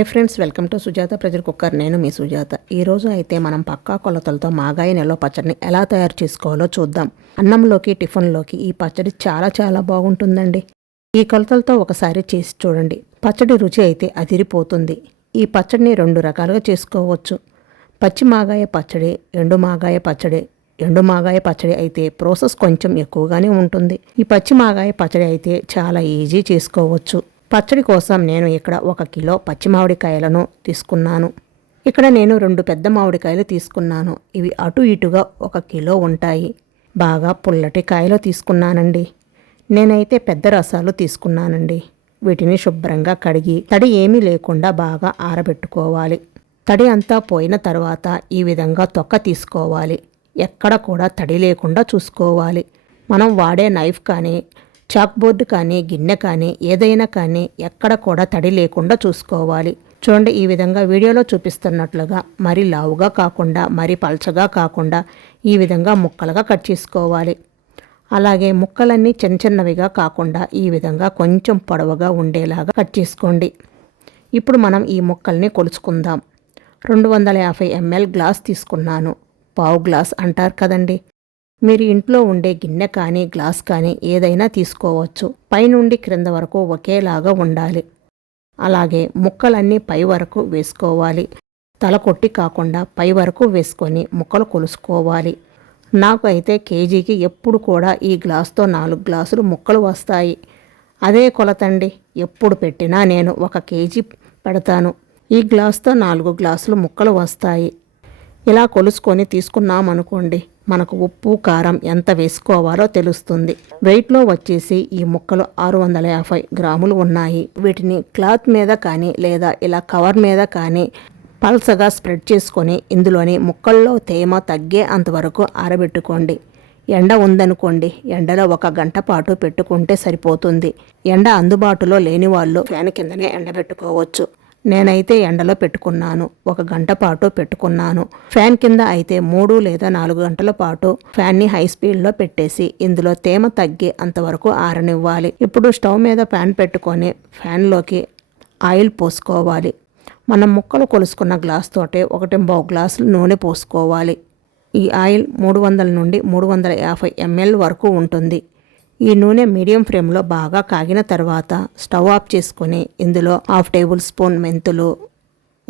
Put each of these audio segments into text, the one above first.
Hi friends, welcome to Sujatha pressure cooker. నేను మీ సుజాత. ఈరోజు అయితే మనం పక్కా కొలతలతో మాగాయ నిల్వ పచ్చడిని ఎలా తయారు చేసుకోవాలో చూద్దాం. అన్నంలోకి, టిఫిన్లోకి ఈ పచ్చడి చాలా బాగుంటుందండి. ఈ కొలతలతో ఒకసారి చేసి చూడండి. పచ్చడి రుచి అయితే అదిరిపోతుంది. ఈ పచ్చడిని 2 రకాలుగా చేసుకోవచ్చు. పచ్చి మాగాయ పచ్చడి, ఎండు మాగాయ పచ్చడి. ఎండు మాగాయ పచ్చడి అయితే ప్రాసెస్ కొంచెం ఎక్కువగానే ఉంటుంది. ఈ పచ్చి మాగాయ పచ్చడి అయితే చాలా ఈజీ చేసుకోవచ్చు. పచ్చడి కోసం నేను ఇక్కడ 1 కిలో పచ్చి మామిడికాయలను తీసుకున్నాను. ఇక్కడ నేను 2 పెద్ద మామిడికాయలు తీసుకున్నాను. ఇవి అటు ఇటుగా 1 కిలో ఉంటాయి. బాగా పుల్లటి కాయలు తీసుకున్నానండి. నేనైతే పెద్ద రసాలు తీసుకున్నానండి. వీటిని శుభ్రంగా కడిగి తడి ఏమీ లేకుండా బాగా ఆరబెట్టుకోవాలి. తడి అంతా పోయిన తర్వాత ఈ విధంగా తొక్క తీసుకోవాలి. ఎక్కడ కూడా తడి లేకుండా చూసుకోవాలి. మనం వాడే నైఫ్ కానీ, చాక్ బోర్డు కానీ, గిన్నె కానీ, ఏదైనా కానీ ఎక్కడ కూడా తడి లేకుండా చూసుకోవాలి. చూడండి, ఈ విధంగా వీడియోలో చూపిస్తున్నట్లుగా మరీ లావుగా కాకుండా, మరీ పల్చగా కాకుండా ఈ విధంగా ముక్కలుగా కట్ చేసుకోవాలి. అలాగే ముక్కలన్నీ చిన్నవిగా కాకుండా ఈ విధంగా కొంచెం పొడవుగా ఉండేలాగా కట్ చేసుకోండి. ఇప్పుడు మనం ఈ ముక్కల్ని కొలుచుకుందాం. 250 ml గ్లాస్ తీసుకున్నాను. పావు గ్లాస్ అంటారు కదండి. మీరు ఇంట్లో ఉండే గిన్నె కానీ, గ్లాస్ కానీ ఏదైనా తీసుకోవచ్చు. పైనుండి క్రింద వరకు ఒకేలాగా ఉండాలి. అలాగే ముక్కలన్నీ పై వరకు వేసుకోవాలి. తల కొట్టి కాకుండా పై వరకు వేసుకొని ముక్కలు కొలుసుకోవాలి. నాకు అయితే కేజీకి ఎప్పుడు కూడా ఈ గ్లాస్తో 4 గ్లాసులు ముక్కలు వస్తాయి. అదే కొలతండి. ఎప్పుడు పెట్టినా నేను 1 కేజీ పెడతాను. ఈ గ్లాస్తో 4 గ్లాసులు ముక్కలు వస్తాయి. ఇలా కొలుసుకొని తీసుకున్నామనుకోండి, మనకు ఉప్పు, కారం ఎంత వేసుకోవాలో తెలుస్తుంది. వెయిట్లో వచ్చేసి ఈ ముక్కలు 650 గ్రాములు ఉన్నాయి. వీటిని క్లాత్ మీద కానీ లేదా ఇలా కవర్ మీద కానీ పల్సగా స్ప్రెడ్ చేసుకొని ఇందులోని ముక్కల్లో తేమ తగ్గే అంతవరకు ఆరబెట్టుకోండి. ఎండ ఉందనుకోండి, ఎండలో 1 గంట పాటు పెట్టుకుంటే సరిపోతుంది. ఎండ అందుబాటులో లేని వాళ్ళు ఫ్యాన్ కిందనే ఎండబెట్టుకోవచ్చు. నేనైతే ఎండలో పెట్టుకున్నాను. 1 గంట పాటు పెట్టుకున్నాను. ఫ్యాన్ కింద అయితే 3 లేదా 4 గంటల పాటు ఫ్యాన్ని హై స్పీడ్లో పెట్టేసి ఇందులో తేమ తగ్గే అంతవరకు ఆరనివ్వాలి. ఇప్పుడు స్టవ్ మీద ఫ్యాన్ పెట్టుకొని ఫ్యాన్లోకి ఆయిల్ పోసుకోవాలి. మనం ముక్కలు కొలుసుకున్న గ్లాస్ తోటే 1.5 గ్లాసులు నూనె పోసుకోవాలి. ఈ ఆయిల్ 300 నుండి 350 ml వరకు ఉంటుంది. ఈ నూనె మీడియం ఫ్లేమ్లో బాగా కాగిన తర్వాత స్టవ్ ఆఫ్ చేసుకొని ఇందులో 1/2 టేబుల్ స్పూన్ మెంతులు,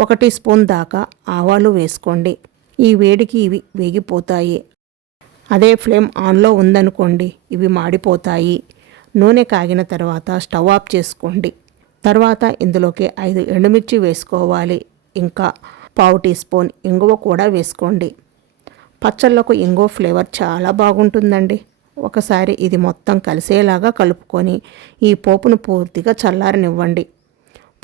1 టీ స్పూన్ దాకా ఆవాలు వేసుకోండి. ఈ వేడికి ఇవి వేగిపోతాయి. అదే ఫ్లేమ్ ఆన్లో ఉందనుకోండి, ఇవి మాడిపోతాయి. నూనె కాగిన తర్వాత స్టవ్ ఆఫ్ చేసుకోండి. తర్వాత ఇందులోకి 5 ఎండుమిర్చి వేసుకోవాలి. ఇంకా 1/2 టీ స్పూన్ ఇంగువ కూడా వేసుకోండి. పచ్చళ్ళకు ఇంగువ ఫ్లేవర్ చాలా బాగుంటుందండి. ఒకసారి ఇది మొత్తం కలిసేలాగా కలుపుకొని ఈ పోపును పూర్తిగా చల్లారనివ్వండి.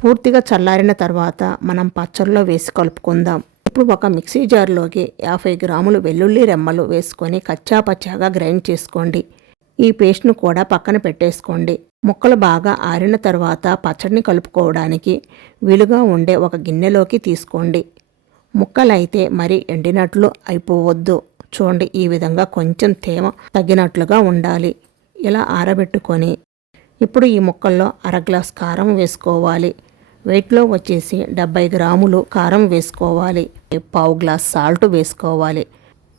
పూర్తిగా చల్లారిన తర్వాత మనం పచ్చళ్ళలో వేసి కలుపుకుందాం. ఇప్పుడు ఒక మిక్సీ జార్లోకి 50 గ్రాములు వెల్లుల్లి రెమ్మలు వేసుకొని కచ్చాపచ్చాగా గ్రైండ్ చేసుకోండి. ఈ పేస్ట్ను కూడా పక్కన పెట్టేసుకోండి. ముక్కలు బాగా ఆరిన తర్వాత పచ్చడిని కలుపుకోవడానికి వీలుగా ఉండే ఒక గిన్నెలోకి తీసుకోండి. ముక్కలైతే మరి ఎండినట్లు అయిపోవద్దు. చూడండి, ఈ విధంగా కొంచెం తేమ తగ్గినట్లుగా ఉండాలి. ఇలా ఆరబెట్టుకొని ఇప్పుడు ఈ ముక్కల్లో 1/2 గ్లాస్ కారం వేసుకోవాలి. వెయిట్లో వచ్చేసి 70 గ్రాములు కారం వేసుకోవాలి. 1/4 గ్లాస్ సాల్ట్ వేసుకోవాలి.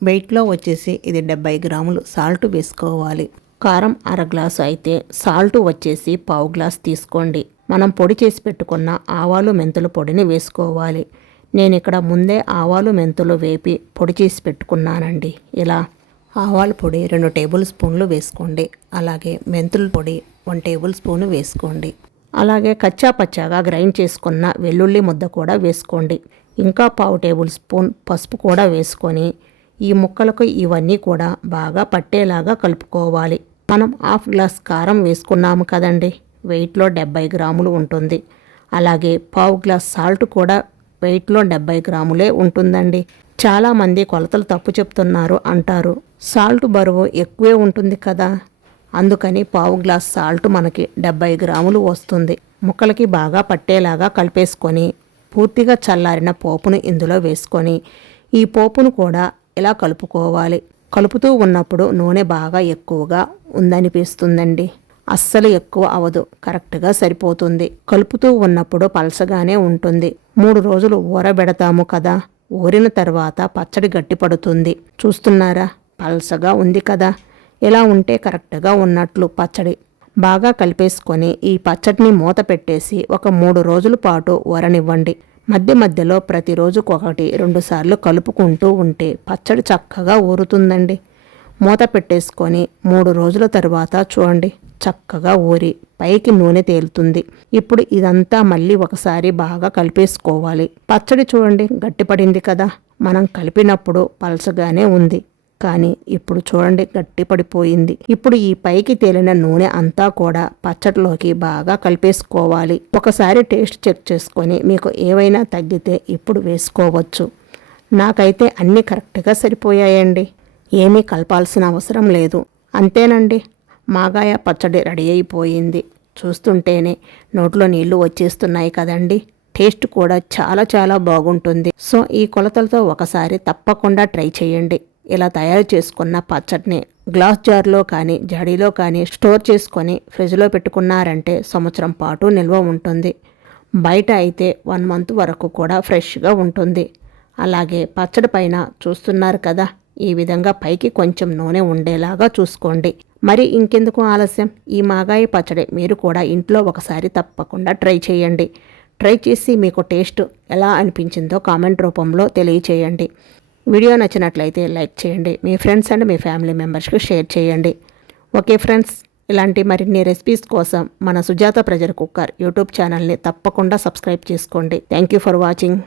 వెయిట్లో వచ్చేసి ఇది 70 గ్రాములు సాల్ట్ వేసుకోవాలి. కారం 1/2 గ్లాసు అయితే సాల్ట్ వచ్చేసి 1/4 గ్లాస్ తీసుకోండి. మనం పొడి చేసి పెట్టుకున్న ఆవాలు, మెంతుల పొడిని వేసుకోవాలి. నేను ఇక్కడ ముందే ఆవాలు, మెంతులు వేపి పొడి చేసి పెట్టుకున్నానండి. ఇలా ఆవాల పొడి 2 టేబుల్ స్పూన్లు వేసుకోండి. అలాగే మెంతుల పొడి 1 టేబుల్ స్పూన్ వేసుకోండి. అలాగే కచ్చా పచ్చాగా గ్రైండ్ చేసుకున్న వెల్లుల్లి ముద్ద కూడా వేసుకోండి. ఇంకా 1/2 టేబుల్ స్పూన్ పసుపు కూడా వేసుకొని ఈ ముక్కలకు ఇవన్నీ కూడా బాగా పట్టేలాగా కలుపుకోవాలి. మనం 1/2 గ్లాస్ కారం వేసుకున్నాము కదండి. వెయిట్లో 70 గ్రాములు ఉంటుంది. అలాగే 1/4 గ్లాస్ సాల్ట్ కూడా వెయిట్లో 70 గ్రాములే ఉంటుందండి. చాలామంది కొలతలు తప్పు చెప్తున్నారు అంటారు. సాల్ట్ బరువు ఎక్కువే ఉంటుంది కదా, అందుకని 1/4 గ్లాస్ సాల్ట్ మనకి 70 గ్రాములు వస్తుంది. ముక్కలకి బాగా పట్టేలాగా కలిపేసుకొని పూర్తిగా చల్లారిన పోపును ఇందులో వేసుకొని ఈ పోపును కూడా ఇలా కలుపుకోవాలి. కలుపుతూ ఉన్నప్పుడు నూనె బాగా ఎక్కువగా ఉందనిపిస్తుందండి. అస్సలు ఎక్కువ అవదు, కరెక్ట్గా సరిపోతుంది. కలుపుతూ ఉన్నప్పుడు పలసగానే ఉంటుంది. 3 రోజులు ఊరబెడతాము కదా, ఊరిన తర్వాత పచ్చడి గట్టిపడుతుంది. చూస్తున్నారా, పలసగా ఉంది కదా. ఇలా ఉంటే కరెక్ట్గా ఉన్నట్లు పచ్చడి. బాగా కలిపేసుకొని ఈ పచ్చడిని మూత పెట్టేసి ఒక 3 రోజుల పాటు ఊరనివ్వండి. మధ్య మధ్యలో ప్రతిరోజుకు 1-2 సార్లు కలుపుకుంటూ ఉంటే పచ్చడి చక్కగా ఊరుతుందండి. మూత పెట్టేసుకొని 3 రోజుల తర్వాత చూడండి, చక్కగా ఊరి పైకి నూనె తేలుతుంది. ఇప్పుడు ఇదంతా మళ్ళీ ఒకసారి బాగా కలిపేసుకోవాలి. పచ్చడి చూడండి గట్టిపడింది కదా. మనం కలిపినప్పుడు పలసగానే ఉంది, కానీ ఇప్పుడు చూడండి గట్టిపడిపోయింది. ఇప్పుడు ఈ పైకి తేలిన నూనె అంతా కూడా పచ్చడిలోకి బాగా కలిపేసుకోవాలి. ఒకసారి టేస్ట్ చెక్ చేసుకొని మీకు ఏవైనా తగ్గితే ఇప్పుడు వేసుకోవచ్చు. నాకైతే అన్నీ కరెక్ట్గా సరిపోయాయండి. ఏమీ కలపాల్సిన అవసరం లేదు. అంతేనండి, మాగాయ పచ్చడి రెడీ అయిపోయింది. చూస్తుంటేనే నోట్లో నీళ్లు వచ్చేస్తున్నాయి కదండి. టేస్ట్ కూడా చాలా చాలా బాగుంటుంది. సో ఈ కొలతలతో ఒకసారి తప్పకుండా ట్రై చేయండి. ఇలా తయారు చేసుకున్న పచ్చడిని గ్లాస్ జార్లో కానీ జాడీలో కానీ స్టోర్ చేసుకొని ఫ్రిడ్జ్లో పెట్టుకున్నారంటే సంవత్సరం పాటు నిల్వ ఉంటుంది. బయట అయితే 1 మంత్ వరకు కూడా ఫ్రెష్గా ఉంటుంది. అలాగే పచ్చడి పైన చూస్తున్నారు కదా, ఈ విధంగా పైకి కొంచెం నూనె ఉండేలాగా చూసుకోండి. మరి ఇంకెందుకు ఆలస్యం, ఈ మాగాయ పచ్చడి మీరు కూడా ఇంట్లో ఒకసారి తప్పకుండా ట్రై చేయండి. ట్రై చేసి మీకు టేస్ట్ ఎలా అనిపించిందో కామెంట్ రూపంలో తెలియచేయండి. వీడియో నచ్చినట్లయితే లైక్ చేయండి. మీ ఫ్రెండ్స్ అండ్ మీ ఫ్యామిలీ మెంబర్స్కి షేర్ చేయండి. ఓకే ఫ్రెండ్స్, ఇలాంటి మరిన్ని రెసిపీస్ కోసం మన సుజాత ప్రెషర్ కుక్కర్ యూట్యూబ్ ఛానల్ని తప్పకుండా సబ్స్క్రైబ్ చేసుకోండి. Thank you for watching.